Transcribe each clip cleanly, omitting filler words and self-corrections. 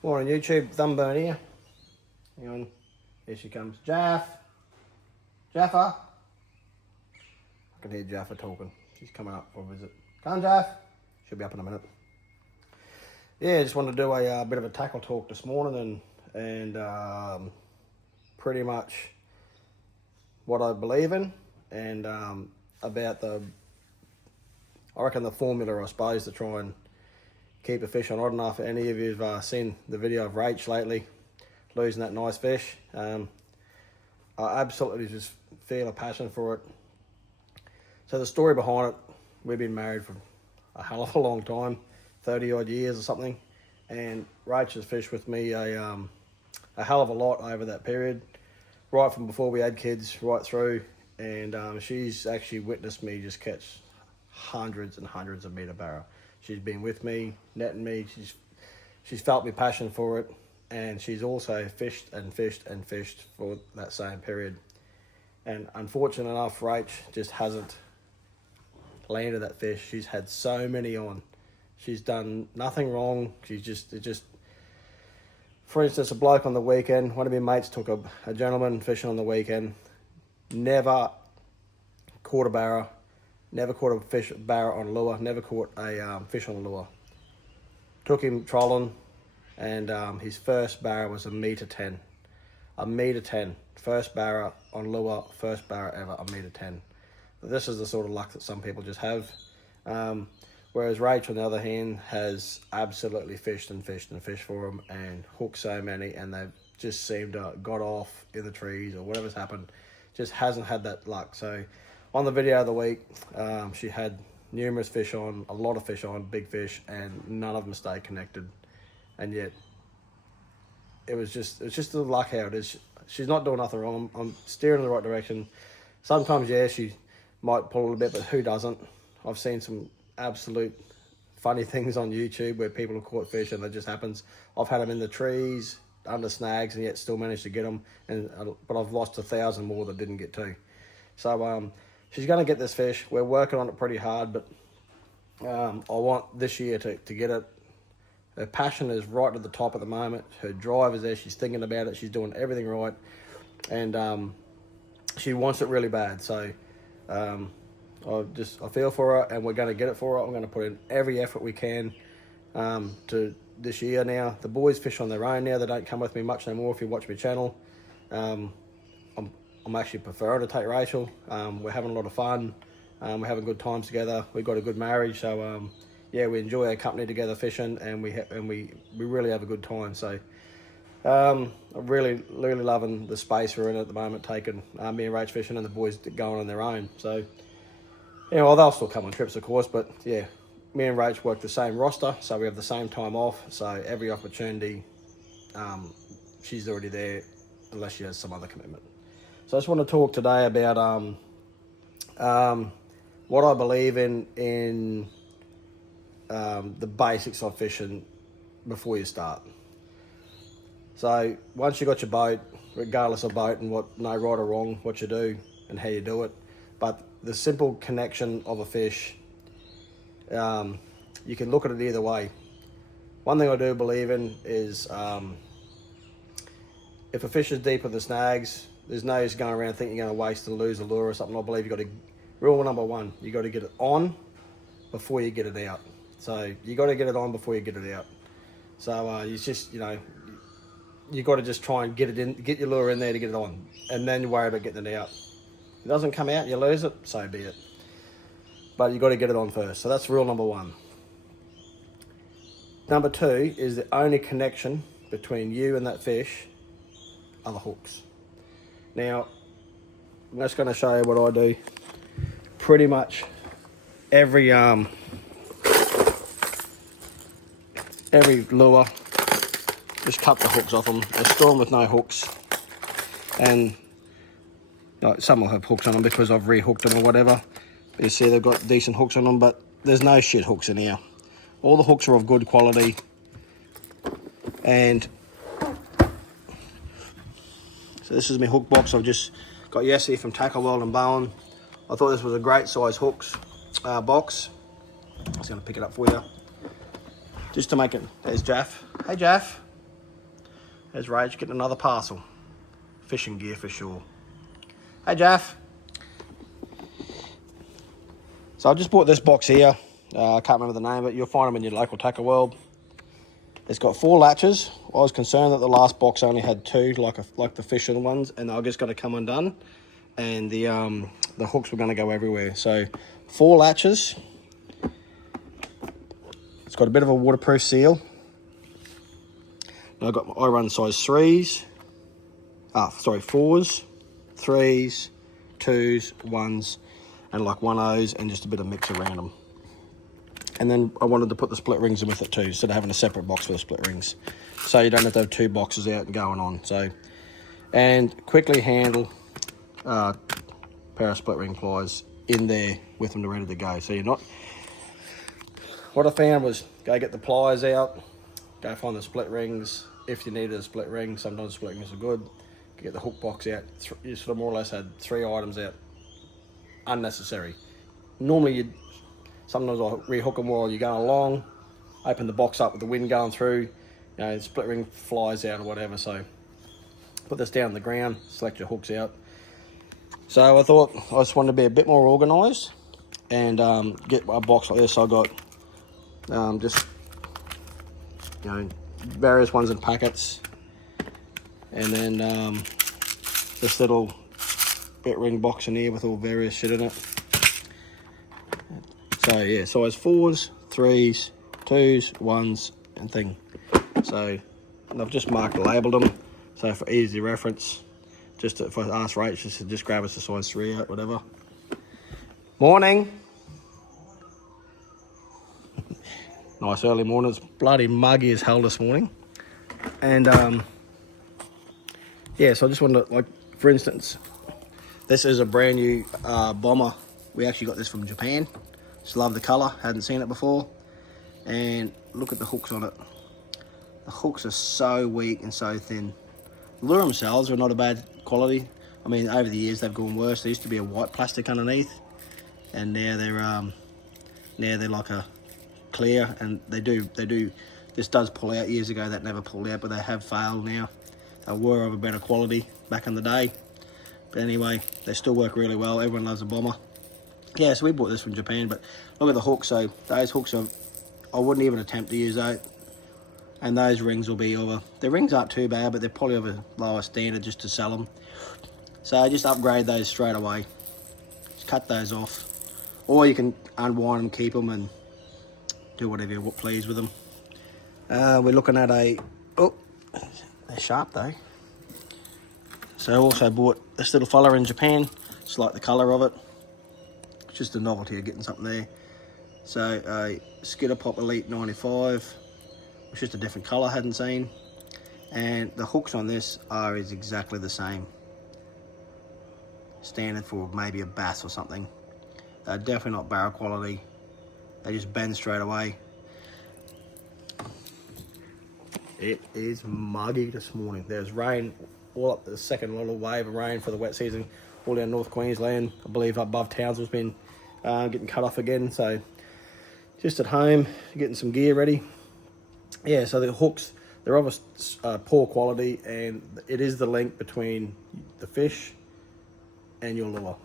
Morning YouTube, Thumburn here. Hang on, here she comes. Jaffa! I can hear Jaffa talking. She's coming up for a visit. Come Jaff! She'll be up in a minute. Yeah, just wanted to do a bit of a tackle talk this morning and pretty much what I believe in and about I reckon the formula, I suppose, to try and keep a fish on. I don't know if any of you have seen the video of Rach lately losing that nice fish. I absolutely just feel a passion for it. So the story behind it, we've been married for a hell of a long time, 30 odd years or something, and Rach has fished with me a hell of a lot over that period, right from before we had kids right through, and she's actually witnessed me just catch hundreds and hundreds of metre barra. She's been with me, netting me, she's felt my passion for it, and she's also fished and fished and fished for that same period. And unfortunate enough, Rach just hasn't landed that fish. She's had so many on. She's done nothing wrong. She's just for instance, a bloke on the weekend, one of my mates took a gentleman fishing on the weekend, never caught a barra, never caught a barra on lure, never caught a fish on lure. Took him trolling, and his first barra was 1.10 m. 1.10 m. First barra on lure, first barra ever, 1.10 m. This is the sort of luck that some people just have. Whereas Rach, on the other hand, has absolutely fished and fished and fished for them and hooked so many, and they've just seemed to got off in the trees or whatever's happened. Just hasn't had that luck. So on the video of the week, she had numerous fish on, a lot of fish on, big fish, and none of them stayed connected. And yet, it's just the luck how it is. She's not doing nothing wrong. I'm steering in the right direction. Sometimes, yeah, she might pull a little bit, but who doesn't? I've seen some absolute funny things on YouTube where people have caught fish and that just happens. I've had them in the trees, under snags, and yet still managed to get them. But I've lost 1,000 more that didn't get to. So she's going to get this fish. We're working on it pretty hard, but I want this year to get it. Her passion is right at the top at the moment. Her drive is there. She's thinking about it. She's doing everything right, and she wants it really bad. So I feel for her, and we're going to get it for her. I'm going to put in every effort we can to this year now. The boys fish on their own now. They don't come with me much no more if you watch my channel. I'm actually preferring to take Rachel. We're having a lot of fun. We're having good times together. We've got a good marriage, so yeah, we enjoy our company together fishing, and we really have a good time. So I'm really loving the space we're in at the moment, taking me and Rach fishing and the boys going on their own. So yeah, well, they'll still come on trips, of course, but yeah, me and Rach work the same roster, so we have the same time off. So every opportunity, she's already there, unless she has some other commitment. So I just want to talk today about what I believe in the basics of fishing before you start. So once you got your boat, regardless of boat and what, no right or wrong, what you do and how you do it, but the simple connection of a fish, you can look at it either way. One thing I do believe in is if a fish is deep with the snags, there's no use going around thinking you're going to waste and lose a lure or something. I believe rule number one, you got to get it on before you get it out. So you got to get it on before you get it out. So it's just, you got to just try and get your lure in there to get it on, and then you worry about getting it out. If it doesn't come out, you lose it, so be it. But you got to get it on first. So that's rule number one. Number two is the only connection between you and that fish are the hooks. Now, I'm just going to show you what I do. Pretty much every lure, just cut the hooks off them. I store them with no hooks, and some will have hooks on them because I've rehooked them or whatever. You see they've got decent hooks on them, but there's no shit hooks in here. All the hooks are of good quality, and so this is my hook box. I've just got yesterday from Tackle World and Bowen. I thought this was a great size hooks box. I was going to pick it up for you just to make it. There's Jaff. Hey Jaff. There's Rage getting another parcel. Fishing gear for sure. Hey, Jeff. So I just bought this box here. I can't remember the name of it. You'll find them in your local tackle world. It's got 4 latches. I was concerned that the last box only had 2, like the fishing ones, and they were just going to come undone, and the hooks were going to go everywhere. So 4 latches. It's got a bit of a waterproof seal. I run size 3s. 4s, 3s, 2s, 1s, and like 1/0s, and just a bit of mix around them. And then I wanted to put the split rings in with it too, instead of having a separate box for the split rings. So you don't have to have 2 boxes out and going on. So, and quickly handle pair of split ring pliers in there with them ready to go. So you're not, what I found was go get the pliers out, go find the split rings. If you needed a split ring, sometimes split rings are good. Get the hook box out. You sort of more or less had 3 items out. Unnecessary. Normally sometimes I'll rehook them while you're going along, open the box up with the wind going through, the split ring flies out or whatever. So put this down on the ground, select your hooks out. So I thought I just wanted to be a bit more organised and get a box like this. So I got just various ones in packets, and then this little bit ring box in here with all various shit in it. So yeah, size 4s, 3s, 2s, 1s, and thing. So and I've just marked and labelled them, so for easy reference, just if I ask Rach, just grab us a size 3 out, whatever. Morning. Nice early morning. It's bloody muggy as hell this morning. And yeah, so I just wanted to, like, for instance, this is a brand new bomber. We actually got this from Japan. Just love the colour, hadn't seen it before. And look at the hooks on it. The hooks are so weak and so thin. The lure themselves are not a bad quality. I mean, over the years they've gone worse. There used to be a white plastic underneath, and now they're like a clear, and they do. This does pull out. Years ago that never pulled out, but they have failed now. They were of a better quality back in the day. But anyway, they still work really well. Everyone loves a bomber. Yeah, so we bought this from Japan, but look at the hooks. So those hooks I wouldn't even attempt to use those. And those rings will be over. The rings aren't too bad, but they're probably of a lower standard just to sell them. So just upgrade those straight away. Just cut those off. Or you can unwind them, keep them, and do whatever you please with them. We're looking at oh, they're sharp though. So I also bought this little fella in Japan. Just like the colour of it. It's just a novelty of getting something there. So a Skitter Pop Elite 95. It's just a different colour I hadn't seen. And the hooks on this is exactly the same. Standard for maybe a bass or something. They're definitely not Barra quality. They just bend straight away. It is muggy this morning. There's rain all up, the second little wave of rain for the wet season all down North Queensland. I believe above Townsville's been getting cut off again. So just at home, getting some gear ready. Yeah, so the hooks, they're of a poor quality, and it is the link between the fish and your lure.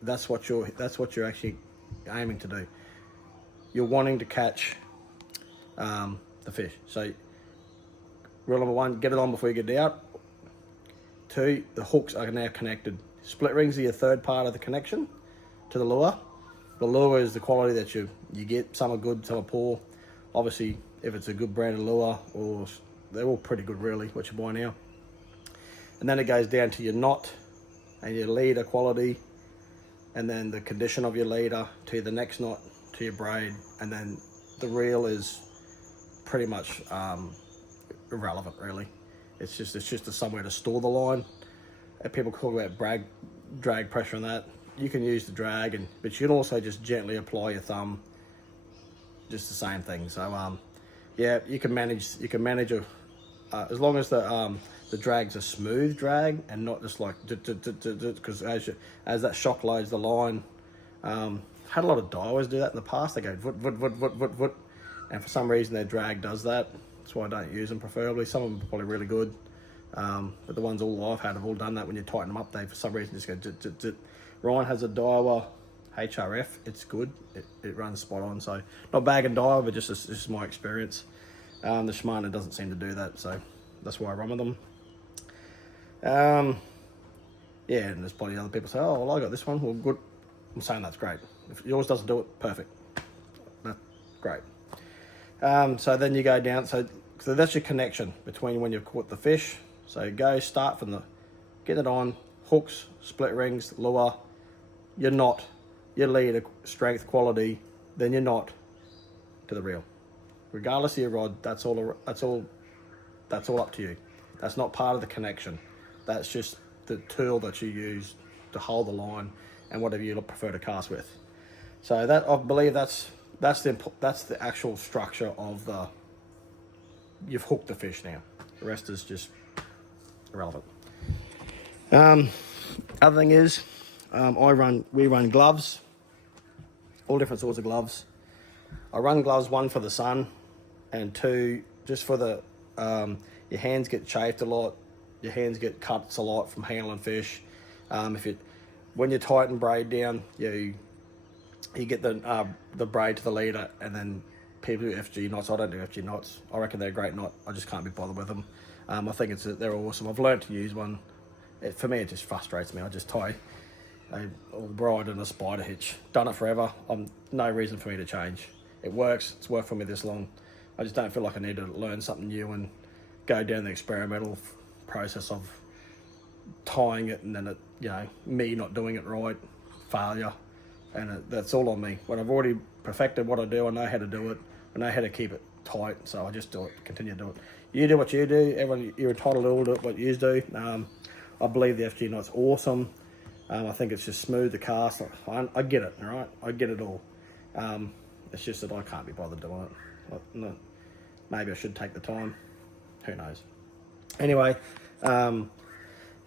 That's what you're actually aiming to do. You're wanting to catch the fish. So rule number 1, get it on before you get it out. 2, the hooks are now connected. Split rings are your third part of the connection to the lure. The lure is the quality that you get. Some are good, some are poor. Obviously, if it's a good branded lure, or they're all pretty good really, what you buy now. And then it goes down to your knot and your leader quality, and then the condition of your leader, to the next knot, to your braid, and then the reel is pretty much irrelevant really. It's just somewhere to store the line. And people talk about drag pressure and that. You can use the drag, but you can also just gently apply your thumb. Just the same thing. So yeah, you can manage as long as the drag's a smooth drag and not just like, because as that shock loads the line. Had a lot of divers do that in the past. They go and for some reason their drag does that. That's why I don't use them preferably. Some of them are probably really good, But the ones all I've had have all done that. When you tighten them up, they for some reason just go zit. Ryan has a Daiwa HRF. It's good. It runs spot on. So not bagging Daiwa, but just my experience. The Shimano doesn't seem to do that, so that's why I run with them. Yeah, and there's plenty of other people say, oh, well, I got this one. Well, good. I'm saying that's great. If yours doesn't do it, perfect. That's great. So then you go down. So that's your connection between when you've caught the fish. So go start from get it on, hooks, split rings, lure, your knot, your leader, strength, quality, then your knot to the reel. Regardless of your rod, that's all up to you. That's not part of the connection. That's just the tool that you use to hold the line and whatever you prefer to cast with. So that, I believe that's the actual structure of you've hooked the fish now. The rest is just irrelevant. Other thing is, we run gloves, all different sorts of gloves. I run gloves, one for the sun, and two just for your hands get chafed a lot, your hands get cuts a lot from handling fish. When you tighten braid down, you get the braid to the leader, and then people do FG knots. I don't do FG knots. I reckon they're a great knot. I just can't be bothered with them. I think they're awesome. I've learned to use one. For me, it just frustrates me. I just tie a braid and a spider hitch. Done it forever. No reason for me to change. It works. It's worked for me this long. I just don't feel like I need to learn something new and go down the experimental process of tying it, and then me not doing it right, failure, and that's all on me. When I've already perfected what I do, I know how to do it. I know how to keep it tight, so I just do it. Continue to do it. You do what you do. Everyone, you're entitled to do what you do. I believe the FG knot's awesome. I think it's just smooth the cast. I get it, all right? I get it all. It's just that I can't be bothered doing it. No, maybe I should take the time. Who knows? Anyway, so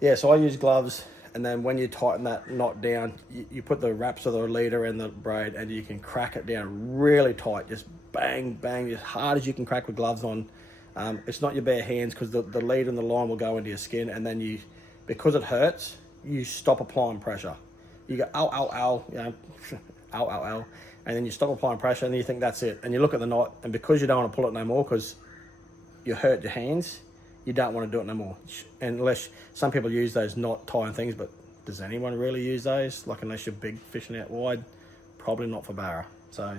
I use gloves, and then when you tighten that knot down, you put the wraps of the leader in the braid, and you can crack it down really tight. Just bang, bang, as hard as you can crack with gloves on. It's not your bare hands, because the lead and the line will go into your skin, and then because it hurts, you stop applying pressure. You go, ow, ow, ow, ow, ow, ow, and then you stop applying pressure, and you think that's it. And you look at the knot, and because you don't want to pull it no more, because you hurt your hands, you don't want to do it no more. Unless some people use those knot tying things, but does anyone really use those? Like, unless you're big fishing out wide, probably not for Barra. So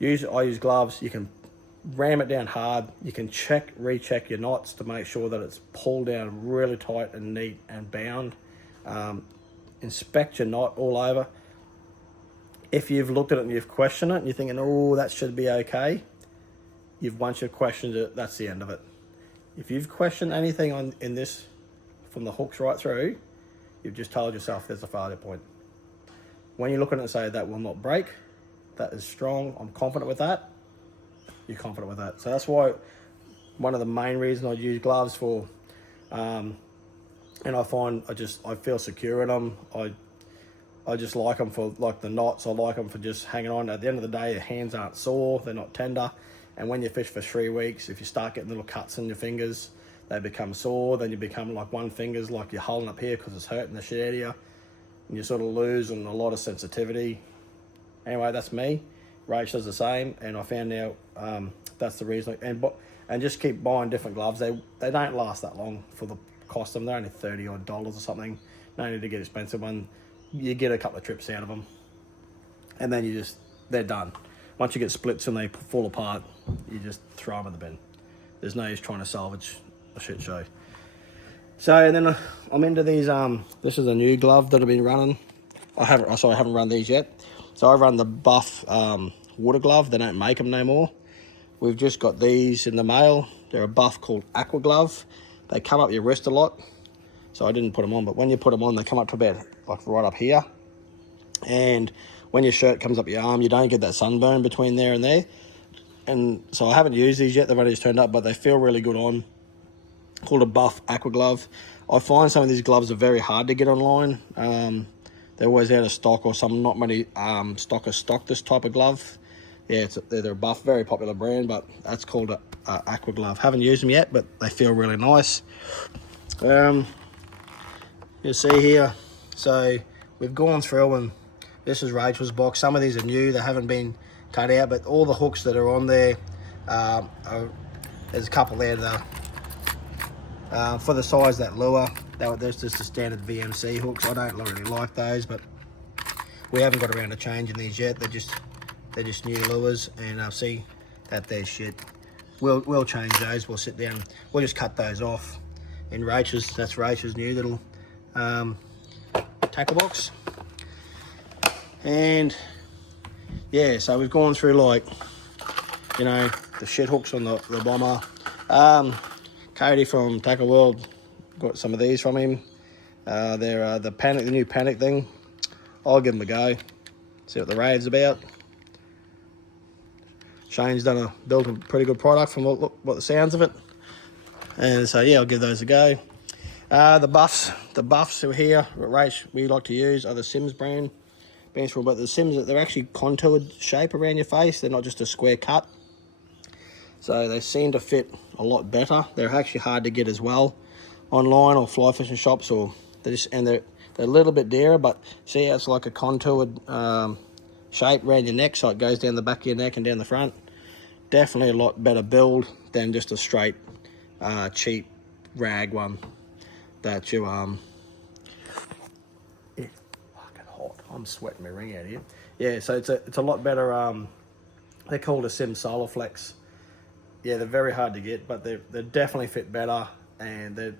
I use gloves. You can ram it down hard. You can recheck your knots to make sure that it's pulled down really tight and neat and bound. Inspect your knot all over. If you've looked at it and you've questioned it and you're thinking, oh, that should be okay, once you've questioned it, that's the end of it. If you've questioned anything in this, from the hooks right through, you've just told yourself there's a failure point. When you look at it and say that will not break, that is strong, I'm confident with that, you're confident with that. So that's why one of the main reasons I use gloves for, and I find I feel secure in them. I just like them for like the knots. I like them for just hanging on. At the end of the day, your hands aren't sore, they're not tender. And when you fish for 3 weeks, if you start getting little cuts in your fingers, they become sore. Then you become like one finger's like you're holding up here because it's hurting the shit out of you. And you sort of losing a lot of sensitivity. Anyway, that's me. Rach does the same. And I found out that's the reason. And just keep buying different gloves. They don't last that long for the cost of them. They're only $30 odd or something. No need to get expensive one. You get a couple of trips out of them. And then they're done. Once you get splits and they fall apart, you just throw them in the bin. There's no use trying to salvage a shit show. So then I'm into these. This is a new glove that I've been running. I haven't run these yet. So I run the Buff water glove. They don't make them no more. We've just got these in the mail. They're a Buff called Aqua Glove. They come up your wrist a lot, so I didn't put them on. But when you put them on, they come up to about like right up here. And when your shirt comes up your arm, you don't get that sunburn between there and there. And so I haven't used these yet. They've only just turned up, but they feel really good on. Called a Buff Aqua Glove. I find some of these gloves are very hard to get online. They're always out of stock, or not many stockers stock this type of glove. Yeah, they're a Buff, very popular brand, but that's called Aqua Glove. Haven't used them yet, but they feel really nice. You'll see here, so we've gone through, and this is Rachel's box. Some of these are new, they haven't been cut out, but all the hooks that are on there, there's a couple there that are, for the size of that lure. There's just the standard VMC hooks. I don't really like those, but we haven't got around to changing these yet. They're just new lures, and I'll see that they're shit. We'll change those. We'll sit down, we'll just cut those off. In Rachel's, that's Rachel's new little tackle box. And yeah, so we've gone through, like, you know, the shit hooks on the bomber. Cody from Tackle World got some of these from him. They're the new panic thing. I'll give them a go, see what the rave's about. Shane's built a pretty good product from what the sounds of it. And so yeah, I'll give those a go. The buffs are here. Rach, we like to use are the Sims brand. But the Sims, they're actually contoured shape around your face. They're not just a square cut. So they seem to fit a lot better. They're actually hard to get as well online or fly fishing shops, or they're a little bit dearer. But see how it's like a contoured shape around your neck, so it goes down the back of your neck and down the front. Definitely a lot better build than just a straight cheap rag one that you yeah, fucking hot. I'm sweating my ring out here. Yeah, so it's a lot better. They're called a Sim Solar Flex. Yeah, they're very hard to get, but they definitely fit better, and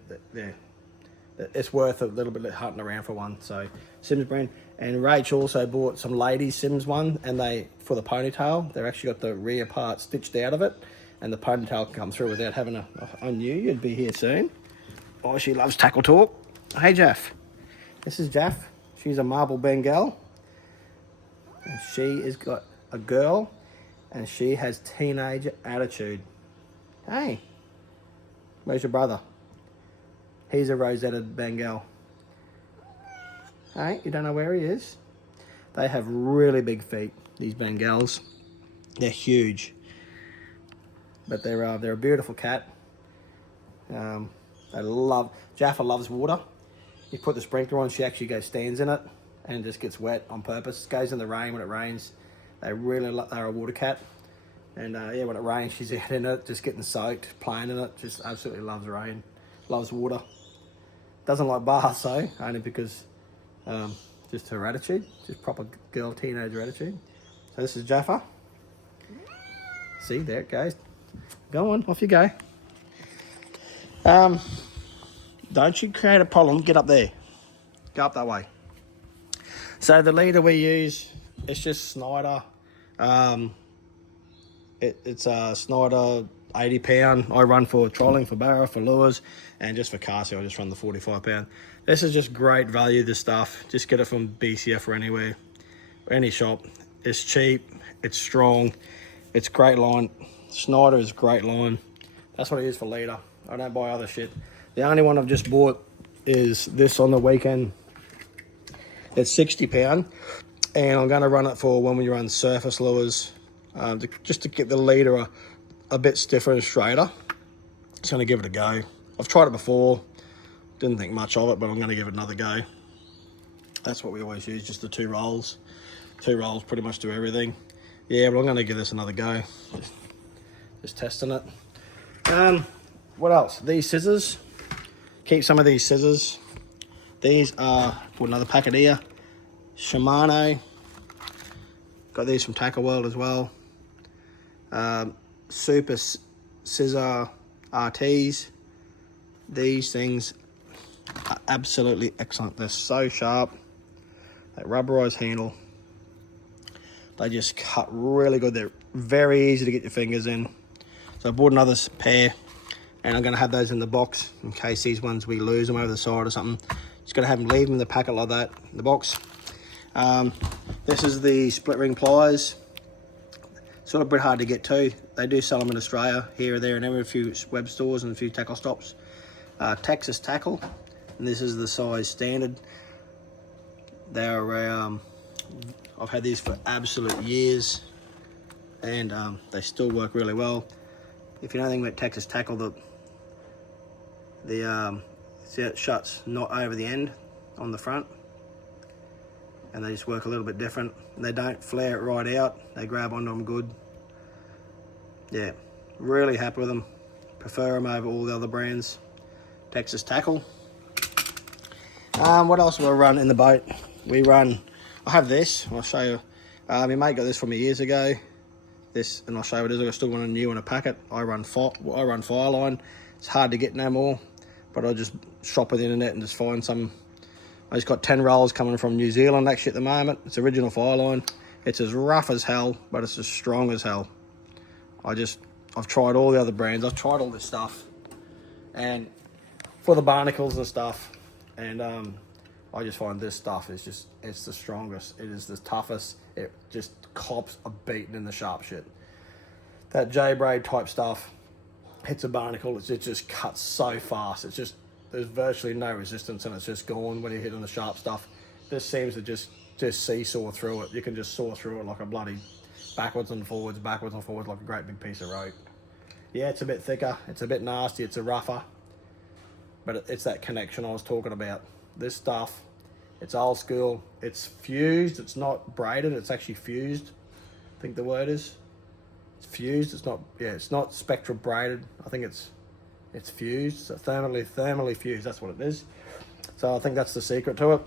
it's worth a little bit of hunting around for one. So Sims brand. And Rach also bought some ladies Sims one, and for the ponytail, they've actually got the rear part stitched out of it, and the ponytail can come through without having I knew you'd be here soon. Oh, she loves tackle talk. Hey, Jeff. This is Jeff. She's a marble Bengal, and she has got a girl, and she has teenager attitude. Hey, where's your brother? He's a rosetted Bengal. Hey, you don't know where he is? They have really big feet, these Bengals. They're huge. But they're a beautiful cat. Jaffa loves water. You put the sprinkler on, she actually stands in it and just gets wet on purpose. Goes in the rain when it rains. They're a water cat. And yeah, when it rains, she's out in it, just getting soaked, playing in it. Just absolutely loves rain, loves water. Doesn't like baths though, only because just her attitude, just proper girl teenager attitude. So this is Jaffa. See, there it goes. Go on, off you go. Don't you create a problem, get up there. Go up that way. So the leader we use, it's just Snyder. It's a Snyder 80 pound. I run for trolling, for Barra, for lures, and just for casting I just run the 45 pound. This is just great value, this stuff. Just get it from BCF or anywhere, or any shop. It's cheap, it's strong, it's great line. Snyder is great line. That's what I use for leader. I don't buy other shit. The only one I've just bought is this on the weekend. It's 60 pound, and I'm going to run it for when we run surface lures, just to get the leader a bit stiffer and straighter. Just going to give it a go. I've tried it before, didn't think much of it, but I'm going to give it another go. That's what we always use, just the 2 rolls. 2 rolls pretty much do everything. Yeah, but I'm going to give this another go. Just testing it. What else? These scissors. Keep some of these scissors. These are, for another packet here, Shimano. Got these from Tackle World as well. Super Scissor RTs. These things are absolutely excellent. They're so sharp. That rubberized handle. They just cut really good. They're very easy to get your fingers in. So I bought another pair, and I'm going to have those in the box in case these ones we lose them over the side or something. Just going to have them leave them in the packet like that in the box. This is the split ring pliers. Sort of a bit hard to get too. They do sell them in Australia here or there and every few web stores and a few tackle stops. Texas Tackle, and this is the size standard. They're I've had these for absolute years, and they still work really well. if you know anything about Texas tackle, see how it shuts not over the end on the front, and they just work a little bit different. They don't flare it right out, they grab onto them good. Yeah, really happy with them. Prefer them over all the other brands. Texas tackle. What else do I run in the boat? I have this, I'll show you. My mate got this from me years ago. This, and I'll show you what it is. I still want a new in a packet. I run Fireline. It's hard to get no more, but I just shop on the internet and just find some. I just got 10 rolls coming from New Zealand actually at the moment. It's original Fireline. It's as rough as hell, but it's as strong as hell. I've tried all the other brands. I've tried all this stuff, and for the barnacles and stuff, and I just find this stuff is it's the strongest. It is the toughest. It just cops a beating in the sharp shit. That J-braid type stuff hits a barnacle. It just cuts so fast. There's virtually no resistance, and it's just gone when you hit on the sharp stuff. This seems to just seesaw through it. You can just saw through it like a bloody backwards and forwards like a great big piece of rope. Yeah, it's a bit thicker. It's a bit nasty. It's a rougher. But it's that connection I was talking about. This stuff, it's old school. It's fused. It's not braided. It's actually fused. I think the word is. It's fused. It's not spectral braided. I think it's fused. So thermally fused. That's what it is. So I think that's the secret to it.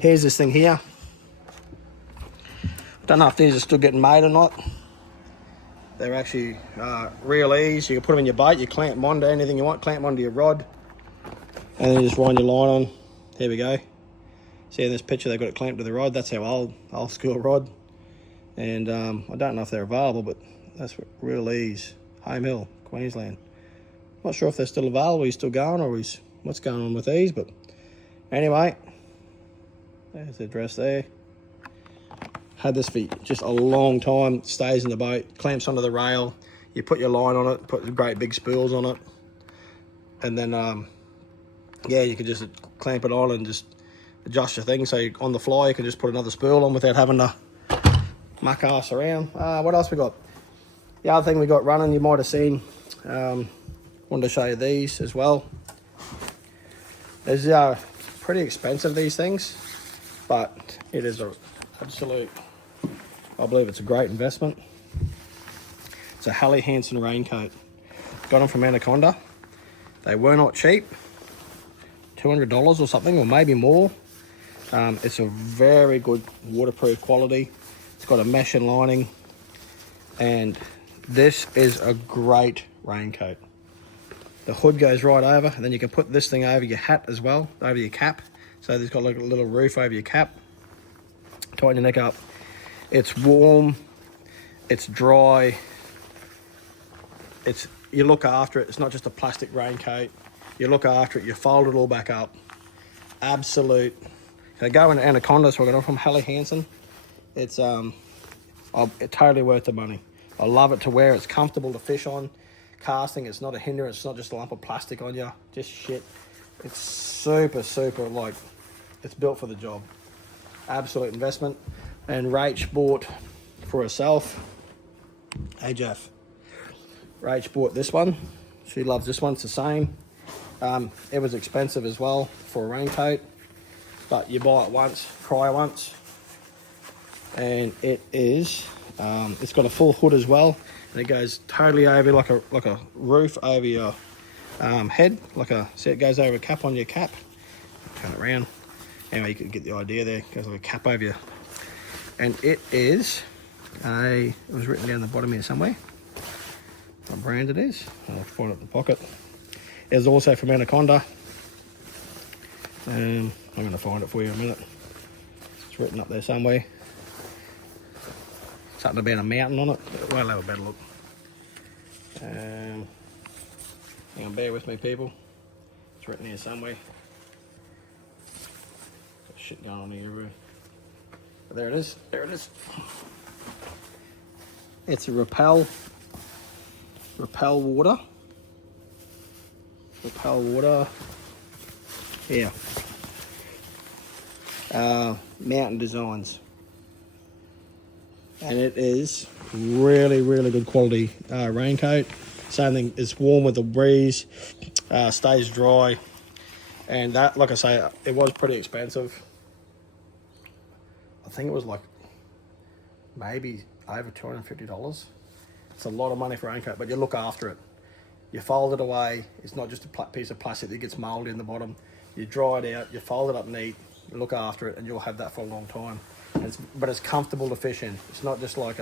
Here's this thing here. Don't know if these are still getting made or not. They're actually real ease. You can put them in your boat. You clamp them onto anything you want. Clamp them onto your rod, and then you just wind your line on. Here we go. See in this picture, they've got it clamped to the rod. That's our old school rod. And I don't know if they're available, but that's real ease. Home Hill, Queensland. Not sure if they're still available. He's still going, or what's going on with these. But anyway, there's the address there. Had this for just a long time. It stays in the boat, clamps onto the rail. You put your line on it, put great big spools on it, and then yeah, you can just clamp it on and just adjust your thing. So on the fly, you can just put another spool on without having to muck ass around. What else we got? The other thing we got running, you might have seen. Wanted to show you these as well. They're pretty expensive, these things, but it is a absolute. I believe it's a great investment. It's a Helly Hansen raincoat. Got them from Anaconda. They were not cheap. $200 or something, or maybe more. It's a very good waterproof quality. It's got a mesh and lining, and this is a great raincoat. The hood goes right over, and then you can put this thing over your hat as well, over your cap. So there's got like a little roof over your cap. Tighten your neck up. It's warm, it's dry, you look after it. It's not just a plastic raincoat. You look after it, you fold it all back up. Absolute. So go in Anaconda, so I got it from Helly Hansen. It's totally worth the money. I love it to wear. It's comfortable to fish on. Casting, it's not a hindrance. It's not just a lump of plastic on you. Just shit. It's super, like, it's built for the job. Absolute investment. And Rach bought for herself. Hey Jeff. Rach bought this one. She loves this one. It's the same. It was expensive as well for a raincoat, but you buy it once, cry once, and it is. It's got a full hood as well, and it goes totally over like a roof over your head. See, it goes over a cap on your cap. Turn it around. Anyway, you can get the idea there. It goes like a cap over you. And it is it was written down the bottom here somewhere. What brand it is. I'll find it in the pocket. It's also from Anaconda. I'm going to find it for you in a minute. It's written up there somewhere. Something about a mountain on it. We'll have a better look. Hang on, bear with me, people. It's written here somewhere. Got shit going on here everywhere. But there it is. There it is. It's a Repel water. Repel water. Yeah. Mountain Designs. and it is really, really good quality raincoat. Same thing, it's warm with the breeze, stays dry, and that, like I say, it was pretty expensive. I think it was like maybe over $250. It's a lot of money for a raincoat, but you look after it. You fold it away. It's not just a piece of plastic that gets mouldy in the bottom. You dry it out, you fold it up neat, you look after it, and you'll have that for a long time. But it's comfortable to fish in. It's not just like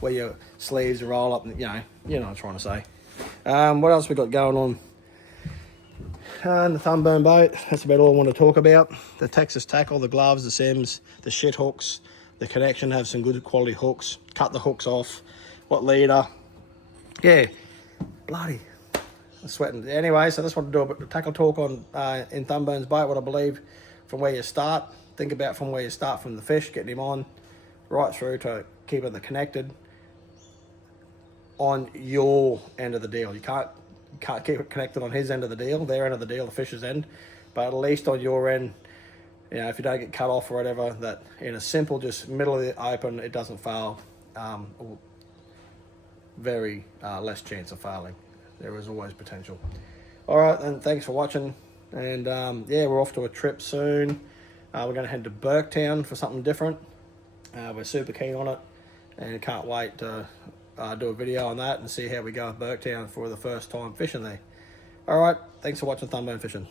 where your sleeves roll up, and you know what I'm trying to say. What else we got going on? The Thumburn boat, that's about all I want to talk about. The Texas tackle, the gloves, the Sims, the shit hooks, the connection have some good quality hooks. Cut the hooks off. What leader? Yeah, bloody, I'm sweating. Anyway, so that's what I do a tackle talk on in Thumburn's boat. What I believe from where you start. Think about from where you start from the fish, getting him on, right through to keeping them connected on your end of the deal. You can't keep it connected on his end of the deal, their end of the deal, the fish's end, but at least on your end, you know, if you don't get cut off or whatever, that in a simple, just middle of the open, it doesn't fail, or very less chance of failing. There is always potential. All right, and thanks for watching, and yeah, we're off to a trip soon. We're going to head to Burketown for something different. We're super keen on it, and can't wait to do a video on that and see how we go at Burketown for the first time fishing there. All right, thanks for watching Thumburn Fishing.